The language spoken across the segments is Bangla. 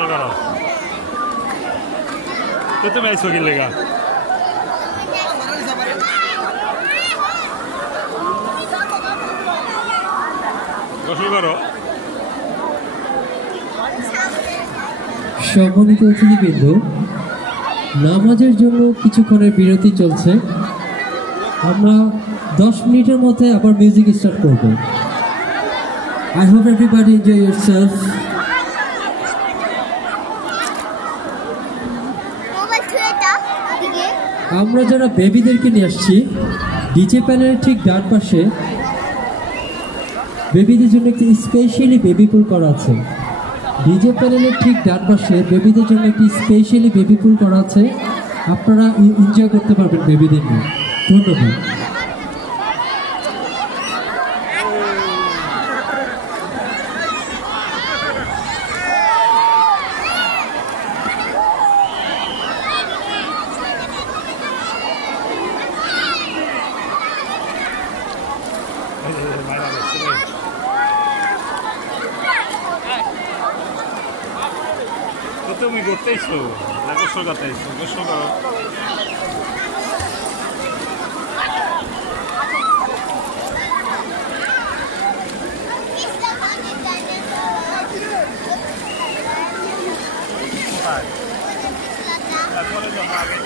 গোসল করো তো তুমি আইসো কি লেগা গোসল করো সম্মানিত অতিথিবৃন্দ নামাজের জন্য কিছুক্ষণের বিরতি চলছে আমরা 10 মিনিটের মধ্যে আবার মিউজিক স্টার্ট করব I hope everybody enjoy yourself আমরা যারা বেবিদেরকে নিয়ে আসছি ডিজে প্যানেলের ঠিক ডান পাশে বেবিদের জন্য একটি স্পেশালি বেবি পুল করা আছে ডিজে প্যানেলের ঠিক ডান পাশে বেবিদের জন্য একটি স্পেশালি বেবি পুল করা আছে আপনারা এনজয় করতে পারবেন বেবিদের নিয়ে ধন্যবাদ তুমি করতেইছো গোসল করতেইছো গোসল করো তারপরে যখন আগে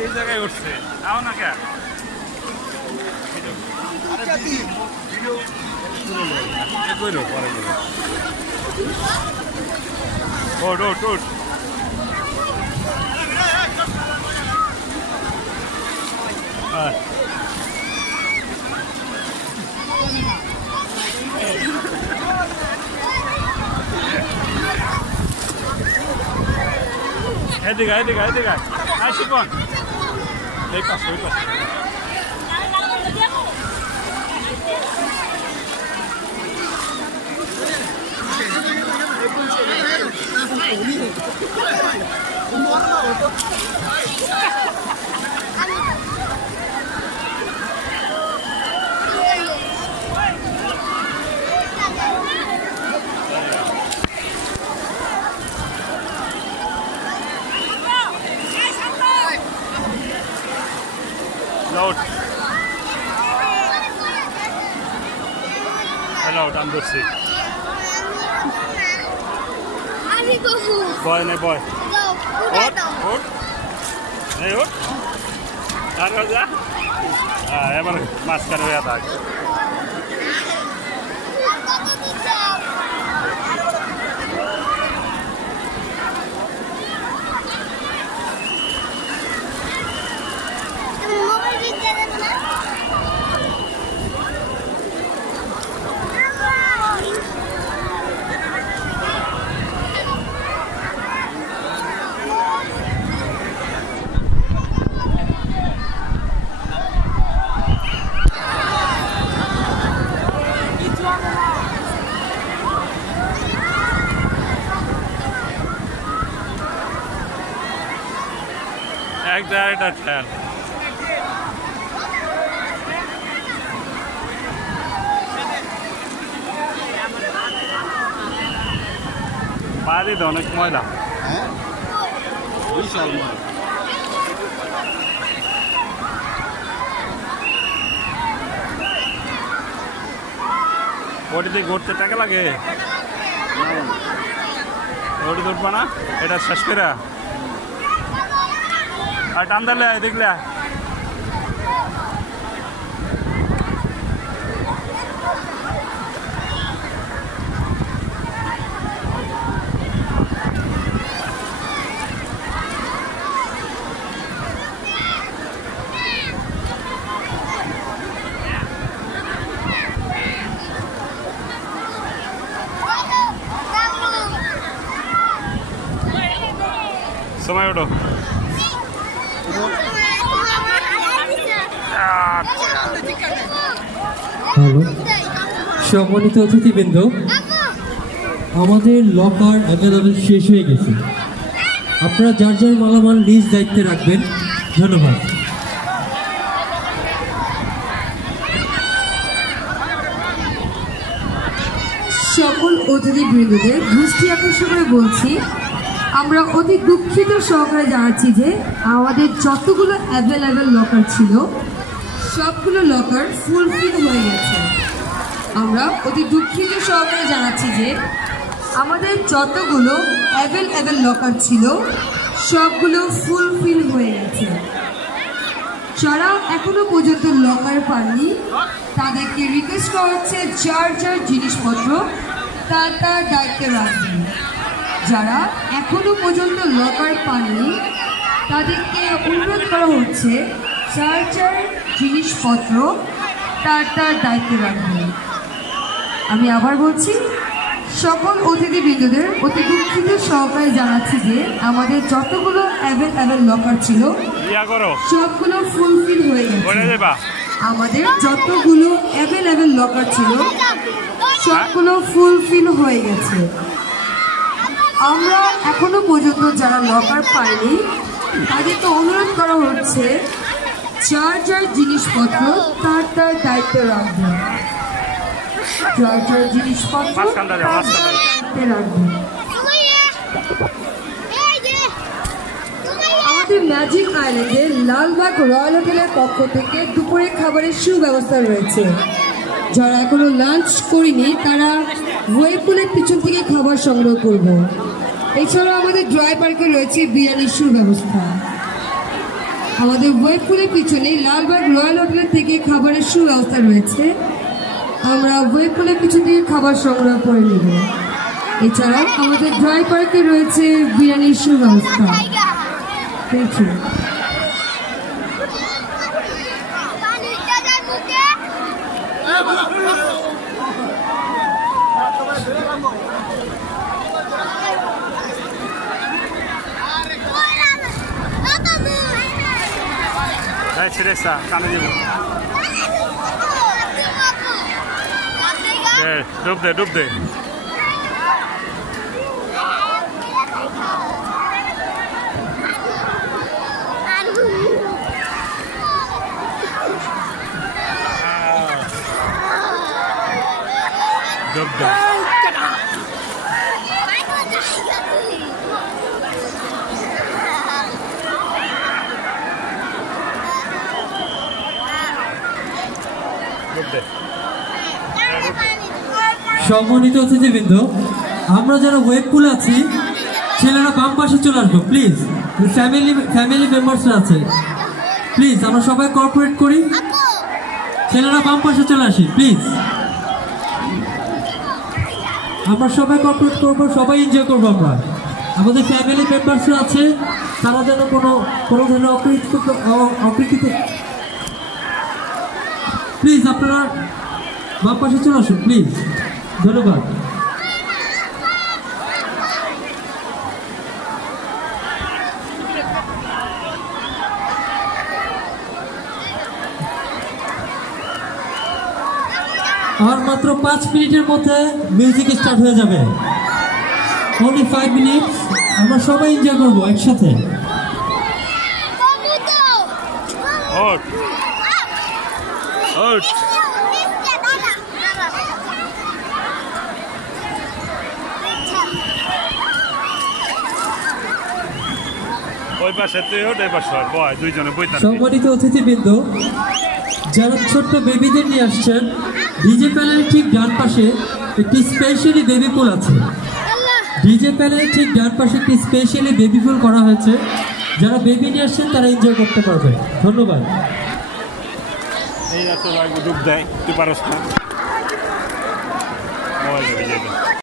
এই জায়গায় উঠছে আও না কে ওট ওট ওট এদিকে এদিকে এদিকে আসি কোন এই পাশে ওই পাশে Laut. Laut, I'm the sick. Boy, no boy. What? What? Hey, what? How was that? Ever mask kar hoya tha. Like that, that's that. পারি তো অনেক ময়লা হ্যাঁ বিশাল ময়লা ওটিতে ঘুরতে টাকা লাগে ওটি ধরবা না এটা শেষ করে আর টান দিলে দেখলে তোমায় ওঠো। হ্যালো, সম্মানিত অতিথিবৃন্দ, আমাদের লকার অ্যাভেলেবেল শেষ হয়ে গেছে। আপনারা যার যার মালামাল নিজ দায়িত্বে রাখবেন। ধন্যবাদ। সকল অতিথিবৃন্দদের দৃষ্টি আকর্ষণ করে বলছি, আমরা অতি দুঃখিত সহকারে জানাচ্ছি যে আমাদের যতগুলো অ্যাভেলেবেল লকার ছিল সবগুলো লকার ফুলফিল হয়ে গেছে। আমরা অতি দুঃখিত সহকারে জানাচ্ছি যে আমাদের যতগুলো অ্যাভেলেবেল লকার ছিল সবগুলো ফুলফিল হয়ে গেছে। যারা এখনো পর্যন্ত লকার পাননি তাদেরকে রিকোয়েস্ট করা হচ্ছে যার যার জিনিসপত্র তার তার দায়িত্বে রাখবেন। যারা এখনো পর্যন্ত লকার পাননি তাদেরকে অনুরোধ করা হচ্ছে যার যার জিনিসপত্র তার তার দায়িত্বে রাখবেন। আমি আবার বলছি, সকল অতিথিবৃন্দদের অতি দুঃখিত সহকারে জানাচ্ছি যে আমাদের যতগুলো অ্যাভেলেবেল লকার ছিল সবগুলো ফুলফিল হয়ে গেছে। আমাদের যতগুলো অ্যাভেলেবেল লকার ছিল সবগুলো ফুলফিল হয়ে গেছে। আমরা এখনো পর্যন্ত যারা লকার পাইনি তাদেরকে অনুরোধ করা হচ্ছে যার যার জিনিসপত্র তার তার দায়িত্বে রাখবেন। যার যার জিনিসপত্র তার তার দায়িত্বে রাখবেন। আমাদের ম্যাজিক আইল্যান্ডে লালবাগ রয়্যাল হোটেলের পক্ষ থেকে দুপুরে খাবারের সুব্যবস্থা রয়েছে। যারা এখনো লাঞ্চ করেনি তারা ওয়েপুলের পিছন থেকে খাবার সংগ্রহ করব। এছাড়াও আমাদের ড্রাই পার্কে রয়েছে বিরিয়ানির সুব্যবস্থা। আমাদের ওয়েপুলের পিছনে লালবাগ রয়্যাল হোটেলের থেকে খাবারের সুব্যবস্থা রয়েছে। আমরা ওয়েপুলের পিছন থেকে খাবার সংগ্রহ করে নেব। এছাড়াও আমাদের ড্রাই পার্কে রয়েছে বিরিয়ানির সুব্যবস্থা। Thank you. ছেড়ে কানে দিব। ডুব দে ডুব দে। ডুব দে। সম্মানিত অতিথিবৃন্দ, আমরা যারা ওয়েব পুল আছি ছেলেরা বাম পাশে চলে আসবো প্লিজ। ফ্যামিলি মেম্বার্সরা আছে প্লিজ, আমরা সবাই কোঅপারেট করি। ছেলেরা বাম পাশে চলে আসি প্লিজ। আমরা সবাই কোঅপারেট করবো, সবাই এনজয় করবো। আমরা আমাদের ফ্যামিলি মেম্বার্সরা আছে, তারা যেন কোনো ধরনের অকৃতিতে প্লিজ আপনারা বাম পাশে চলে আসুন প্লিজ। ধন্যবাদ। আর মাত্র 5 মিনিটের মধ্যে মিউজিক স্টার্ট হয়ে যাবে। only 5 minutes, আমরা সবাই এনজয় করবো একসাথে। সম্মানিত অতিথিবৃন্দ, যারা ছোট্ট বেবিদের নিয়ে আসছেন, ডিজে প্যানেলের ঠিক ডান পাশে একটি স্পেশালি বেবি পুল আছে। ডিজে প্যানেলের ঠিক ডান পাশে একটি স্পেশালি বেবি পুল করা হয়েছে। যারা বেবি নিয়ে আসছেন তারা এনজয় করতে পারবে। ধন্যবাদ। ডুব দেয়, তুই পারস না।